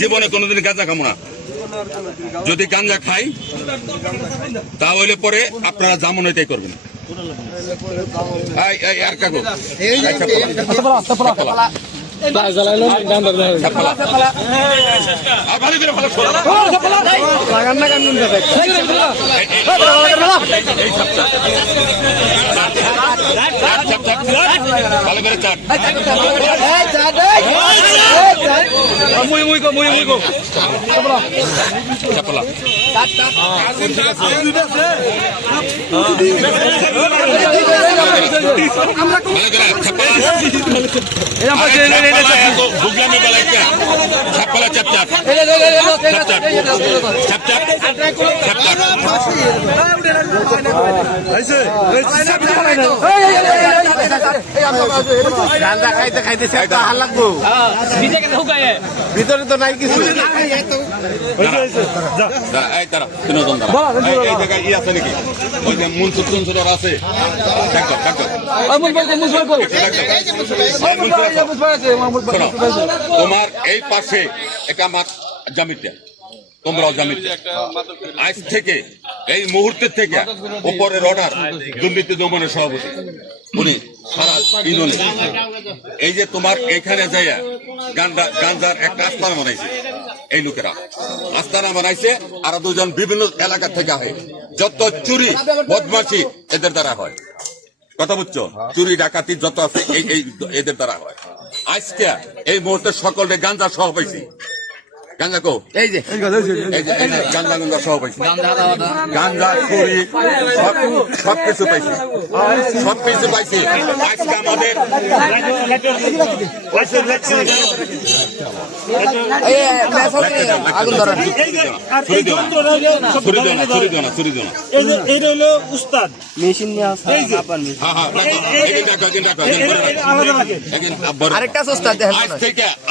জীবনে কোনোদিন গাঁজা খাবো না। যদি গাঁজা খাই তাহলে পরে আপনারা জামুন এটাই করবেন। আর কাকু ভালো করে চাট বুগলামি বেলাইকা ছাপলা চাপচাপ গাঁজা খাইতে খাইতে হাল লাগবো ভিতরে তো নাই কিছু। ই আছে নাকি ওই যে মুনসুর টুনসুর আছে তোমার এই পাশে এটা আমার জমিটা তোমরাও জমিতে আজ থেকে এই মুহূর্তের থেকে উপরের অর্ডার দুর্নীতি দমনের সভাপতি উনি সারা ইউনিয়নে এই যে তোমার এখানে যাইয়া গাঞ্জার একটা আস্তানা বানাইছে, এই লোকেরা আস্তানা বানাইছে আর দুজন বিভিন্ন এলাকা থেকে হয়। যত চুরি বদমাশি এদের দ্বারা হয়, কথা বুঝছো? চুরি ডাকাতি যত আছে এই এদের দ্বারা হয়। আজকে এই মুহূর্তে সকলে গাঞ্জা সহ পাইছি। গাঞ্জা কো এই যে গাঞ্জা গঙ্গা সহ পাইছি, গাঞ্জা চুরি সবকিছু পাইছি, সবকিছু পাইছি। আজকে আমাদের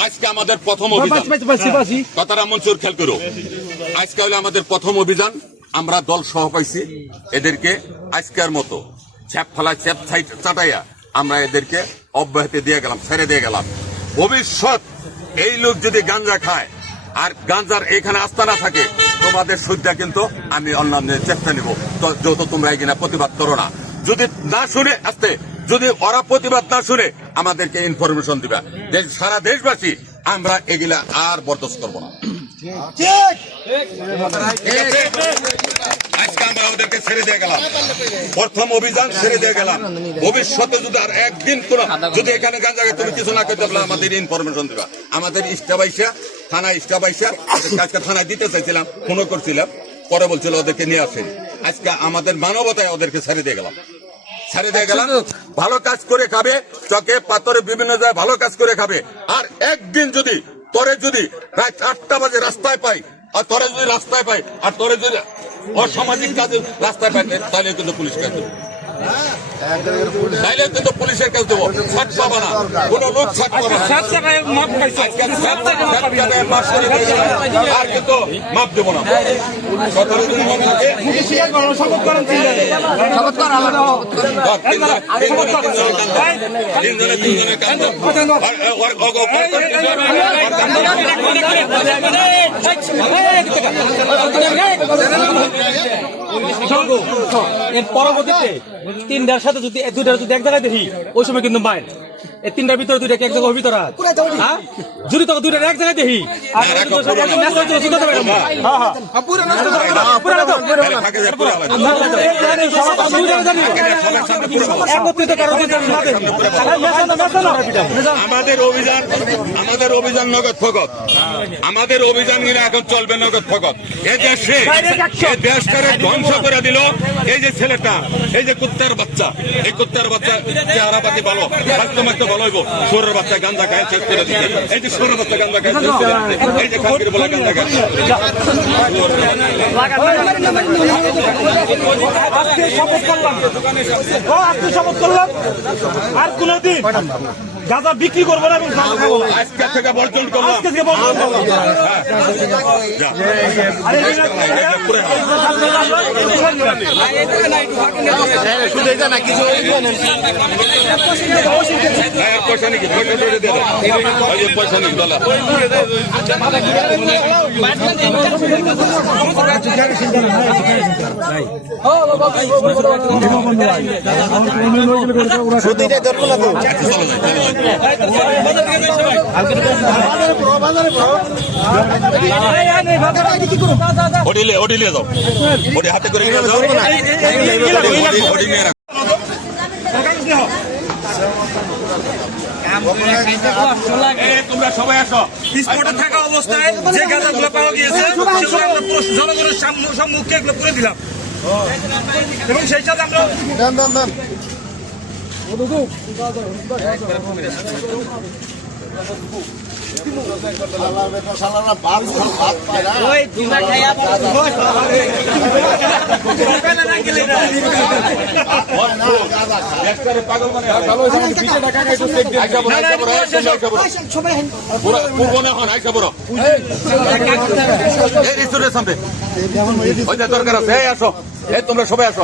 আজকে আমাদের প্রথম অভিযান, কথাটা মনসুর খেয়াল করো। আজকে হলো আমাদের প্রথম অভিযান, আমরা দল সহ পাইছি। এদেরকে আজকের মতো ছ্যাপ ফেলা ছ্যাপ চাটাইয়া আমরা এদেরকে অব্যাহতি দিয়ে গেলাম, ছেড়ে দিয়ে গেলাম। ভবিষ্যৎ এই লোক যদি গাঞ্জা খায় আর গাঞ্জার এখানে আস্তানা থাকে, তোমাদের সুবিধা কিন্তু আমি অন্যান্য চেষ্টা নিব যত তোমরা এখানে প্রতিবাদ করো না। যদি না শুনে আসতে, যদি ওরা প্রতিবাদ না শুনে আমাদেরকে ইনফরমেশন দিবা, সারা দেশবাসী আমরা এগুলা আর বরদাস্ত করবো না। আজকে আমরা ওদেরকে ছেড়ে দিয়ে গেলাম, প্রথম অভিযান ছেড়ে দিয়ে গেলাম। ভবিষ্যতে যদি আর একদিন কোন যদি এখানে গাঁজা তুমি কিছু না করতে পারলে আমাদের ইনফরমেশন দিবা। আমাদের স্টাফ আইসা আজকে থানায় দিতে চাইছিলাম, ফোনও করছিলাম, পরে বলছিল ওদেরকে নিয়ে আসেন। আজকে আমাদের মানবতায় ওদেরকে ছেড়ে দিয়ে গেলাম, ভালো কাজ করে খাবে, চকে পাথরে বিভিন্ন জায়গায় ভালো কাজ করে খাবে। আর একদিন যদি তোরে যদি রাত 8টা বাজে রাস্তায় পাই, আর তোরে যদি রাস্তায় পাই, আর তোরে যদি অসামাজিক কাজে রাস্তায় পাই, তাহলে কিন্তু পুলিশ কাজ দেবো, তাইলে কিন্তু পুলিশের কাজ দেবো। ছাড় পাবা না, কোন লোক ছাড় পাবা না, আর কিন্তু মাপ দেবো না। পরবর্তীতে 3টার সাথে যদি 2টার যদি এক জায়গায় দেখি, ওই সময় কিন্তু মায়ের এই 3টার ভিতরে 2টাকে এক জায়গায় ভিতরে যদি তোকে 2টার এক জায়গায় দেখি আমাদের অভিযান নগদ ফগত, আমাদের অভিযান নিয়ে এখন চলবে নগদ ফগত। এ দেশটারে ধ্বংস করে দিল এই যে ছেলেটা, এই যে কুত্তার বাচ্চা, এই কুত্তার বাচ্চা চেহারা পাতি ভালো, স্বাস্থ্য মাস্ত ভালো হইব, সোরের বাচ্চা গান্দা খায় শেষ করে দিচ্ছে। এই যে সোরের বাচ্চা গান্দা খায় শেষ করে দিচ্ছে, এই যে খাকির বলা গান্দা খায়। শপথ করলাম আর কোনদিন গাঁজা বিক্রি করবো না, আজকে থেকে বর্জন করলাম। পয়সা নাকি পয়সা দিয়ে দেন ওই যে পয়সা নাকি ডলার ওডিলে ওডিলে যাও ওডি হাতে করে নিয়ে যাও ওডি নিয়ে রাখো তোমরা সবাই আসো স্পটে থাকা অবস্থায় যে গাঁজাগুলো পাওয়া গিয়েছে সেগুলো আমরা জনগণের সম্মুখে এগুলো করে দিলাম এবং সেই সাথে আমরা পাগল মানে পূর্ব না হন আইসা বড় এই রেস্টুরেন্টের সামনে ওই দরকার আছে এই আসো এই তোমরা সবাই আসো